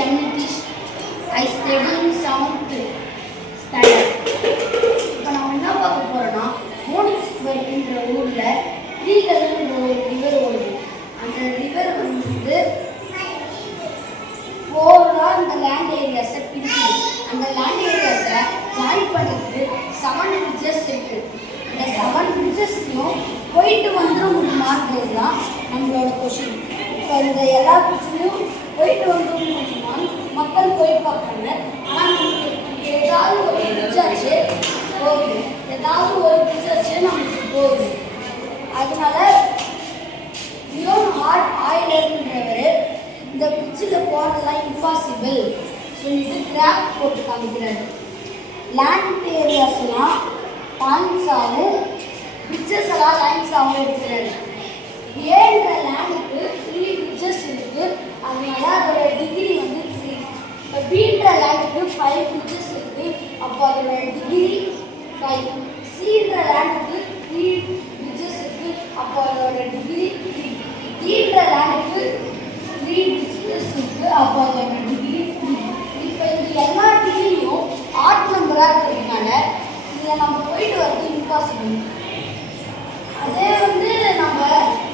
M. Nitish. I study in 7th standard. இப்போ நம்ம என்ன பார்க்க போறோம்னா மோனிக்ஸ்பர்க்ன்ற ஊர்ல ரீகல்ன்ற ஒரு ரிவர் ஓடுது. அந்த ரிவர் வந்து ஃபோரா அந்த லேண்ட் ஏரியாஸை பிரிக்குது. அந்த லேண்ட் ஏரியாஸை ஜாயின் பண்ணுறதுக்கு 7 bridges இருக்கு. இந்த 7 bridgesலையும் போயிட்டு வந்துட முடியுமான்றது தான் நம்மளோட கொஷின். இப்போ இந்த எல்லா பிரிட்ஜ்லையும் போயிட்டு வந்துட முடியுமான்னு மக்கள் போய் பார்க்குறாங்க. ஆனால் நமக்கு ஏதாவது ஒரு பிரிட்ஜாச்சு போகுது, ஏதாவது ஒரு பிரிட்ஜாச்சு நமக்கு போகுது. அதனால லியோன் ஆய்லர்ன்றவர் இந்த பிரிட்ஜில் போகிறதுலாம் இம்பாசிபிள் சொல்லிட்டு கிராஃப்ட் போட்டு காமிக்கிறாரு. லேண்ட் ஏரியாஸ்லாம் பாயிண்ட்ஸாகவும் பிரிட்ஜஸ் எல்லாம் லைன்ஸாகவும் எடுக்கிறாரு. ஏன்ற லேண்டுக்கு 3 bridges இருக்குது. அதனால அதோட டிகிரி வந்து 3. இப்போ பீன்ற லேண்டுக்கு 5 bridges இருக்குது. அப்போ அதோட டிகிரி 5. சீன்ற லேண்டுக்கு 3 bridges இருக்குது. அப்போ அதோட டிகிரி 3. ஈன்ற லேண்டுக்கு 3 bridges இருக்குது. அப்போ அதோட டிகிரி 3. இப்போ இந்த எல்லா டிகிரியும் ஆட் நம்பராக இருக்கிறதுனால இதில் நம்ம போயிட்டு வரது இம்பாசிபிள். அதே வந்து நம்ம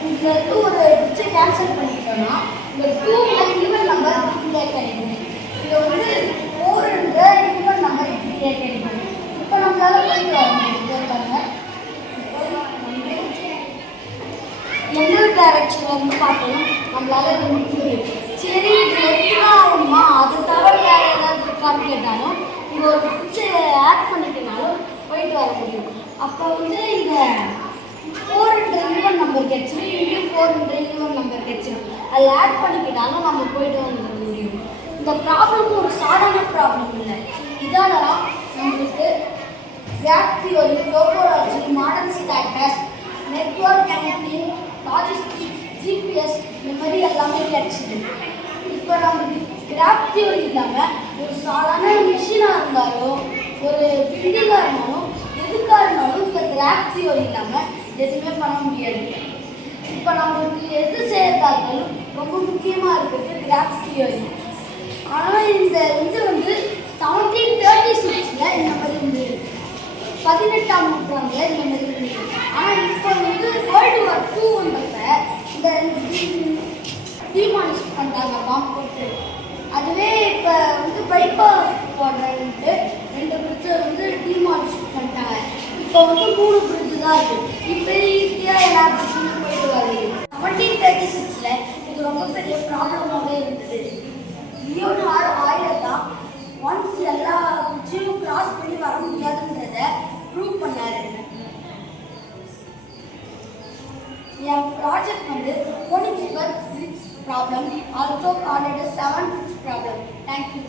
இந்த ஒரு பிரிட்ஜை கேன்சல் பண்ணிட்டோம்னா இந்த 2 ஈவன் நம்பர் இங்கே கிடைக்கும். இதை வந்து 4ன்ற ஈவன் நம்பர் இப்படியே கிடைக்கும். இப்போ நம்மளால போயிட்டு வர முடியும். பாருங்க, எந்த டைரக்ஷன்ல இருந்து பார்க்கணும் நம்மளால முடியும். சரி, இது எப்படிதான் ஆகுமா, அது தவிர வேற ஏதாவது இருக்கான்னு கேட்டாலும் இங்கே ஒரு பிரிட்ஜை ஆட் பண்ணிட்டனாலும் போயிட்டு வர முடியும். அப்போ வந்து இந்த 4ன்ற ஈவன் நம்பர் கிடைச்சிடும், இங்கேயும் 4ன்ற ஈவன் நம்பர் கிடைச்சிடும். அதில் ஆட் பண்ணிக்கிட்டாலும் நம்ம போயிட்டு வந்துட முடியும். இந்த ப்ராப்ளம் ஒரு சாதாரண ப்ராப்ளம் இல்லை. இதால தான் நம்மளுக்கு graph theory, topology, modern status, network connecting, logistics, GPS இந்த மாதிரி எல்லாமே கிடைச்சிது. இப்போ நமக்கு கிராஃப் தியரி இல்லாமல் ஒரு சாதாரண மிஷினாக இருந்தாலும் ஒரு பில்டிங்காக இருந்தாலும் எதுக்காக இருந்தாலும் இந்த கிராஃப் தியரி இல்லாமல் எதுவுமே பண்ண முடியாது. இப்போ நம்மளுக்கு எது செய்யறதா இருந்தாலும் ரொம்ப முக்கியமாக இருக்கிறது கிராஃப் தியரி. ஆனால் இந்த இது வந்து 1736ல் இந்த மாதிரி இருந்தது, 18ஆம் நூற்றாண்டில் இந்த மாதிரி இருந்தது. ஆனால் இப்போ வந்து வேர்ல்டு வார் 2 வந்தப்ப இந்த டிமாலிஷ் பண்ணிட்டாங்க பாம்பு போட்டு. அதுவே இப்போ வந்து பைபாஸ் போடுறதுன்ட்டு 2 பிரிட்ஜை வந்து டிமாலிஷ் பண்ணிட்டாங்க. இப்போ வந்து 3 பிரிட்ஜு தான் இருக்குது. இப்போ ஈஸியாக எல்லா பிரிட்ஜும் போயிட்டு வருது. 1736ல் இது ரொம்ப பெரிய ப்ராப்ளமாகவே இருந்தது. லியோன் ஆய்லர் தான் ஒன்ஸ் எல்லா பிரிட்ஜையும் கிராஸ் பண்ணி வர முடியாதுன்றதை ப்ரூவ் பண்ணாரு. என் ப்ராஜெக்ட் வந்து Konigsberg bridge problem, also called 7 problem. Thank you.